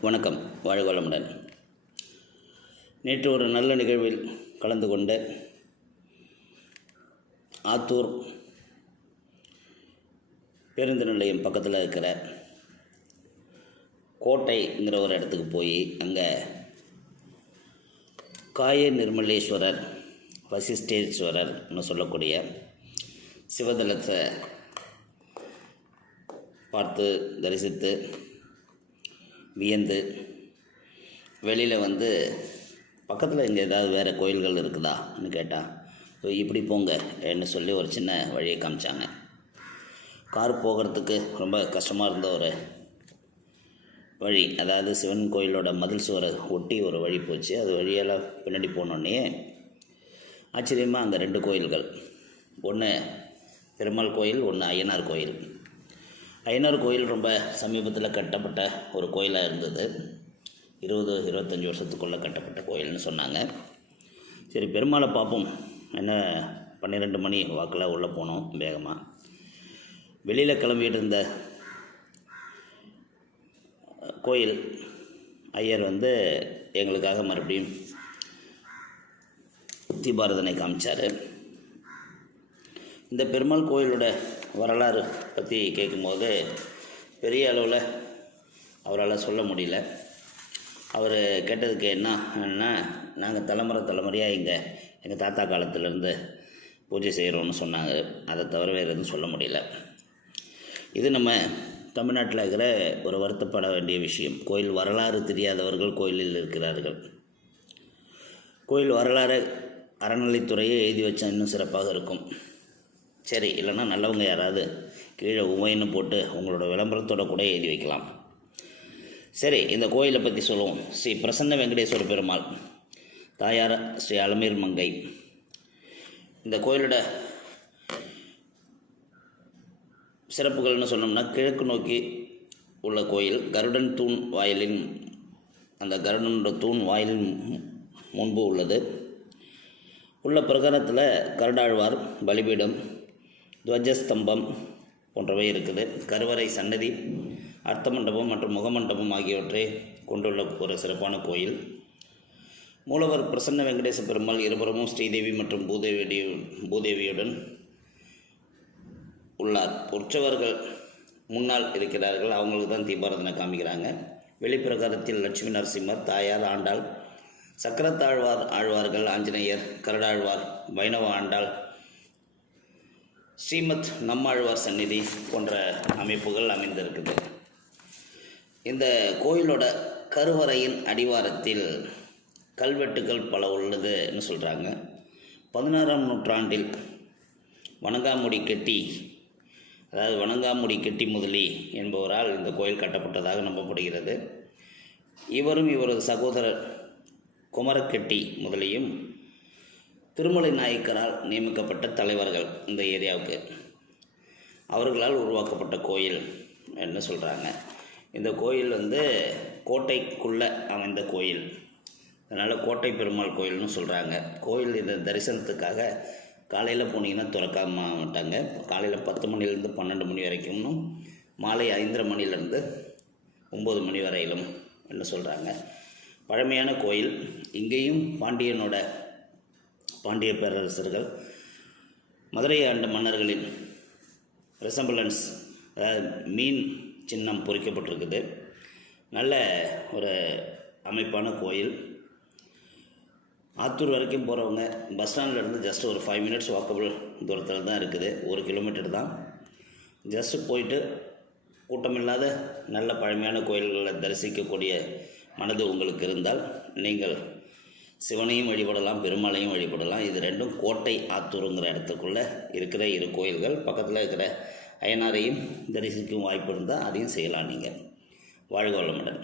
வணக்கம். வாழ்வளமுடன் நேற்று ஒரு நல்ல நிகழ்வில் கலந்து கொண்ட ஆத்தூர் பேருந்து நிலையம் பக்கத்தில் இருக்கிற கோட்டைங்கிற ஒரு இடத்துக்கு போய் அங்கே காய நிர்மலேஸ்வரர் வசிஷ்டேஸ்வரர்னு சொல்லக்கூடிய சிவதலத்தை பார்த்து தரிசித்து வியந்து வெளியில் வந்து பக்கத்தில் இங்கே ஏதாவது வேறு கோயில்கள் இருக்குதான்னு கேட்டால் இப்படி போங்க என்று சொல்லி ஒரு சின்ன வழியை காமிச்சாங்க. கார் போகிறதுக்கு ரொம்ப கஷ்டமாக இருந்த ஒரு வழி அதாவது சிவன் கோயிலோட மதில் சுவரை ஒட்டி ஒரு வழி போச்சு. அது வழியெல்லாம் பின்னாடி போனோடனே ஆச்சரியமாக அங்கே ரெண்டு கோயில்கள். ஒன்று பெருமாள் கோயில் ஒன்று ஐயனார் கோயில். ஐயனார் கோயில் ரொம்ப சமீபத்தில் கட்டப்பட்ட ஒரு கோயிலாக இருந்தது. இருபது இருபத்தஞ்சி வருஷத்துக்குள்ளே கட்டப்பட்ட கோயில்னு சொன்னாங்க. சரி பெருமாளை பார்ப்போம். என்ன பன்னிரெண்டு மணி வாக்கில் உள்ளே போனோம் வேகமாக வெளியில் கிளம்பிட்டு இருந்த கோயில் ஐயர் வந்து எங்களுக்காக மறுபடியும் தீபாரதனை காமிச்சார். இந்த பெருமாள் கோயிலோட வரலாறு பற்றி கேட்கும்போது பெரிய அளவில் அவரால் சொல்ல முடியல. அவர் கேட்டதுக்கு என்னன்னா நாங்கள் தலைமுறை தலைமுறையாக இங்கே எங்கள் தாத்தா காலத்திலேருந்து பூஜை செய்கிறோன்னு சொன்னாங்க. அதை தவிர வேறு எதுவும் சொல்ல முடியல. இது நம்ம தமிழ்நாட்டில் இருக்கிற ஒரு வருத்தப்பட வேண்டிய விஷயம். கோயில் வரலாறு தெரியாதவர்கள் கோயிலில் இருக்கிறார்கள். கோயில் வரலாறு அறநிலைத்துறையை எழுதி வச்சா இன்னும் சிறப்பாக இருக்கும். சரி இல்லைன்னா நல்லவங்க யாராவது கீழே உமைன்னு போட்டு உங்களோட விளம்பரத்தோட கூட எழுதி வைக்கலாம். சரி இந்த கோயிலை பற்றி சொல்லுவோம். ஸ்ரீ பிரசன்ன வெங்கடேஸ்வர பெருமாள் தாயார் ஸ்ரீ அலமீர் மங்கை. இந்த கோயிலோட சிறப்புகள்னு சொன்னோம்னா கிழக்கு நோக்கி உள்ள கோயில் கருடன் தூண் வாயிலின் அந்த கருடனோட தூண் வாயிலின் முன்பு உள்ளது. உள்ள பிரகாரத்தில் கருடாழ்வார் பலிபீடம் துவஜஸ்தம்பம் போன்றவை இருக்குது. கருவறை சன்னதி அர்த்த மண்டபம் மற்றும் முகமண்டபம் ஆகியவற்றை கொண்டுள்ள ஒரு சிறப்பான கோயில். மூலவர் பிரசன்ன வெங்கடேச பெருமாள் இருபுறமும் ஸ்ரீதேவி மற்றும் பூதேவி பூதேவியுடன் உள்ளார். உற்சவர்கள் முன்னால் இருக்கிறார்கள். அவங்களுக்கு தான் தீபாரதனை காமிக்கிறாங்க. வெளிப்பிரகாரத்தில் லட்சுமி நரசிம்மர் தாயார் ஆண்டாள் சக்கரத்தாழ்வார் ஆழ்வார்கள் ஆஞ்சநேயர் கருடாழ்வார் வைணவ ஆண்டாள் ஸ்ரீமத் நம்மாழ்வார் சந்நிதி போன்ற அமைப்புகள் அமைந்திருக்குது. இந்த கோயிலோட கருவறையின் அடிவாரத்தில் கல்வெட்டுகள் பல உள்ளதுன்னு சொல்கிறாங்க பதினாறாம் நூற்றாண்டில் வணங்காமுடி கெட்டி அதாவது வணங்காமுடி கெட்டி முதலி என்பவரால் இந்த கோயில் கட்டப்பட்டதாக நம்பப்படுகிறது. இவரும் இவரது சகோதரர் குமரக்கெட்டி முதலியும் திருமலை நாயக்கரால் நியமிக்கப்பட்ட தலைவர்கள் இந்த ஏரியாவுக்கு. அவர்களால் உருவாக்கப்பட்ட கோயில் என்று சொல்கிறாங்க இந்த கோயில் வந்து கோட்டைக்குள்ளே அமைந்த கோயில். அதனால் கோட்டை பெருமாள் கோயில்னு சொல்கிறாங்க கோயில் இந்த தரிசனத்துக்காக காலையில் போனீங்கன்னா திறக்காம மாட்டாங்க. காலையில் பத்து மணிலேருந்து பன்னெண்டு மணி வரைக்கும்னும் மாலை ஐந்தரை மணிலேருந்து ஒம்பது மணி வரையிலும் என்று சொல்கிறாங்க பழமையான கோயில். இங்கேயும் பாண்டியனோட பாண்டிய பேரரசர்கள் மதுரை ஆண்ட மன்னர்களின் ரெசம்பலன்ஸ் அதாவது மீன் சின்னம் பொறிக்கப்பட்டிருக்குது. நல்ல ஒரு அமைப்பான கோயில். ஆத்தூர் வரைக்கும் போகிறவங்க பஸ் ஸ்டாண்ட்லேருந்து ஜஸ்ட் ஒரு ஃபைவ் மினிட்ஸ் வாக்கபிள் தூரத்தில் தான் இருக்குது. ஒரு கிலோமீட்டர் தான். ஜஸ்ட்டு போயிட்டு கூட்டமில்லாத நல்ல பழமையான கோயில்களை தரிசிக்கக்கூடிய மனது உங்களுக்கு இருந்தால் நீங்கள் சிவனையும் வழிபடலாம் பெருமாளையும் வழிபடலாம். இது ரெண்டும் கோட்டை ஆத்தூருங்கிற இடத்துக்குள்ளே இருக்கிற இரு கோயில்கள். பக்கத்தில் இருக்கிற அயனாரையும் தரிசிக்கும் வாய்ப்பு இருந்தால் அதையும் செய்யலாம் நீங்கள் வாழ்க வளமுடன்.